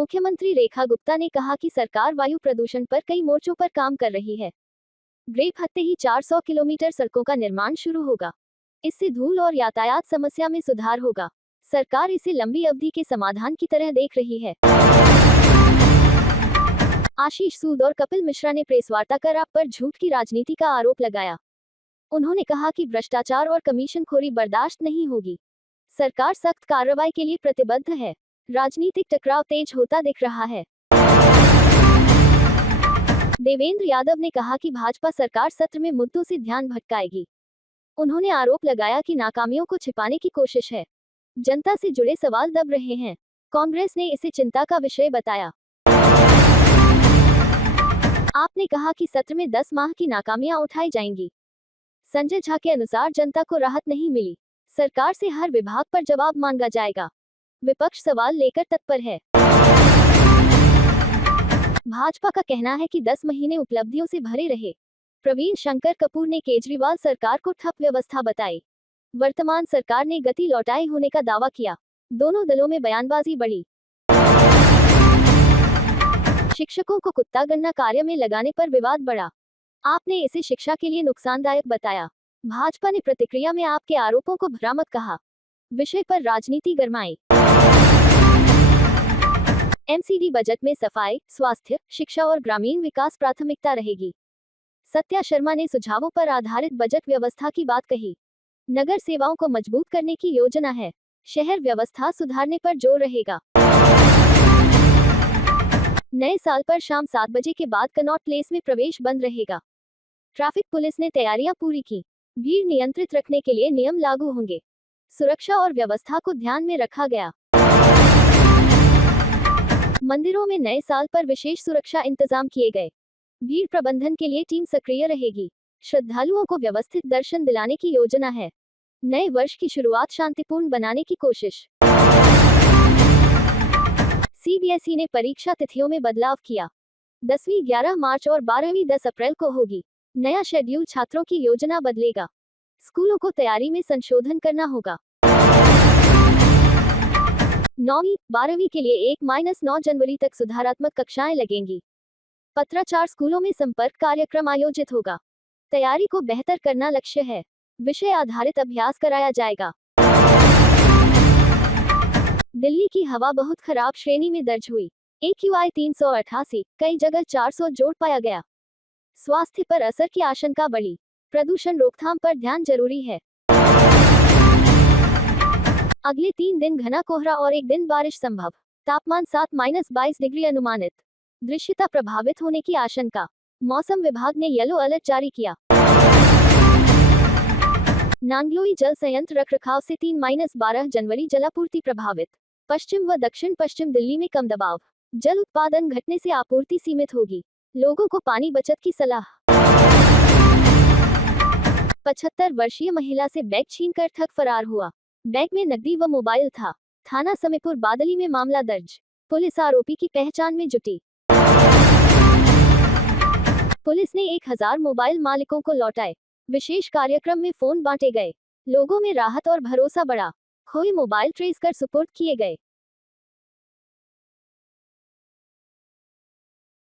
मुख्यमंत्री रेखा गुप्ता ने कहा कि सरकार वायु प्रदूषण पर कई मोर्चों पर काम कर रही है। ग्रेप हत्ते ही 400 किलोमीटर सड़कों का निर्माण शुरू होगा। इससे धूल और यातायात समस्या में सुधार होगा। सरकार इसे लंबी अवधि के समाधान की तरह देख रही है। आशीष सूद और कपिल मिश्रा ने प्रेस वार्ता कर आप पर झूठ की राजनीति का आरोप लगाया। उन्होंने कहा कि भ्रष्टाचार और कमीशनखोरी बर्दाश्त नहीं होगी। सरकार सख्त कार्रवाई के लिए प्रतिबद्ध है। राजनीतिक टकराव तेज होता दिख रहा है। देवेंद्र यादव ने कहा कि भाजपा सरकार सत्र में मुद्दों से ध्यान भटकाएगी। उन्होंने आरोप लगाया कि नाकामियों को छिपाने की कोशिश है। जनता से जुड़े सवाल दब रहे हैं। कांग्रेस ने इसे चिंता का विषय बताया। आपने कहा कि सत्र में 10 माह की नाकामियां उठाई जाएंगी। संजय झा के अनुसार जनता को राहत नहीं मिली। सरकार से हर विभाग पर जवाब मांगा जाएगा। विपक्ष सवाल लेकर तत्पर है। भाजपा का कहना है कि 10 महीने उपलब्धियों से भरे रहे। प्रवीण शंकर कपूर ने केजरीवाल सरकार को ठप व्यवस्था बताई। वर्तमान सरकार ने गति लौटाए होने का दावा किया। दोनों दलों में बयानबाजी बढ़ी। शिक्षकों को कुत्ता गणना कार्य में लगाने पर विवाद बढ़ा। आपने इसे शिक्षा के लिए नुकसानदायक बताया। भाजपा ने प्रतिक्रिया में आपके आरोपों को भ्रामक कहा। विषय पर राजनीति गरमाई। एमसीडी बजट में सफाई, स्वास्थ्य, शिक्षा और ग्रामीण विकास प्राथमिकता रहेगी। सत्या शर्मा ने सुझावों पर आधारित बजट व्यवस्था की बात कही। नगर सेवाओं को मजबूत करने की योजना है। शहर व्यवस्था सुधारने पर जोर रहेगा। नए साल पर शाम 7 बजे के बाद कनॉट प्लेस में प्रवेश बंद रहेगा। ट्रैफिक पुलिस ने तैयारियां पूरी की। भीड़ नियंत्रित रखने के लिए नियम लागू होंगे। सुरक्षा और व्यवस्था को ध्यान में रखा गया। मंदिरों में नए साल पर विशेष सुरक्षा इंतजाम किए गए। भीड़ प्रबंधन के लिए टीम सक्रिय रहेगी। श्रद्धालुओं को व्यवस्थित दर्शन दिलाने की योजना है। नए वर्ष की शुरुआत शांतिपूर्ण बनाने की कोशिश। सीबीएसई ने परीक्षा तिथियों में बदलाव किया। 10वीं 11 मार्च और 12वीं 10 अप्रैल को होगी। नया शेड्यूल छात्रों की योजना बदलेगा। स्कूलों को तैयारी में संशोधन करना होगा। 9वीं 12वीं के लिए 1-9 जनवरी तक सुधारात्मक कक्षाएं लगेंगी। पत्राचार स्कूलों में संपर्क कार्यक्रम आयोजित होगा। तैयारी को बेहतर करना लक्ष्य है। विषय आधारित अभ्यास कराया जाएगा। दिल्ली की हवा बहुत खराब श्रेणी में दर्ज हुई। AQI 388, कई जगह 400 जोड़ पाया गया। स्वास्थ्य पर असर की आशंका बढ़ी। प्रदूषण रोकथाम पर ध्यान जरूरी है। अगले 3 दिन घना कोहरा और 1 दिन बारिश संभव। तापमान 7-22 डिग्री अनुमानित। दृश्यता प्रभावित होने की आशंका। मौसम विभाग ने येलो अलर्ट जारी किया। नांगलोई जल संयंत्र रखरखाव से 3-12 जनवरी जलापूर्ति प्रभावित। पश्चिम व दक्षिण पश्चिम दिल्ली में कम दबाव। जल उत्पादन घटने से आपूर्ति सीमित होगी। लोगों को पानी बचत की सलाह। 75 वर्षीय महिला से बैग छीनकर ठग फरार हुआ। बैग में नकदी व मोबाइल था। थाना समीपुर बादली में मामला दर्ज। पुलिस आरोपी की पहचान में जुटी। पुलिस ने 1000 मोबाइल मालिकों को लौटाए। विशेष कार्यक्रम में फोन बांटे गए। लोगों में राहत और भरोसा बढ़ा। खोए मोबाइल ट्रेस कर सुपुर्द किए गए।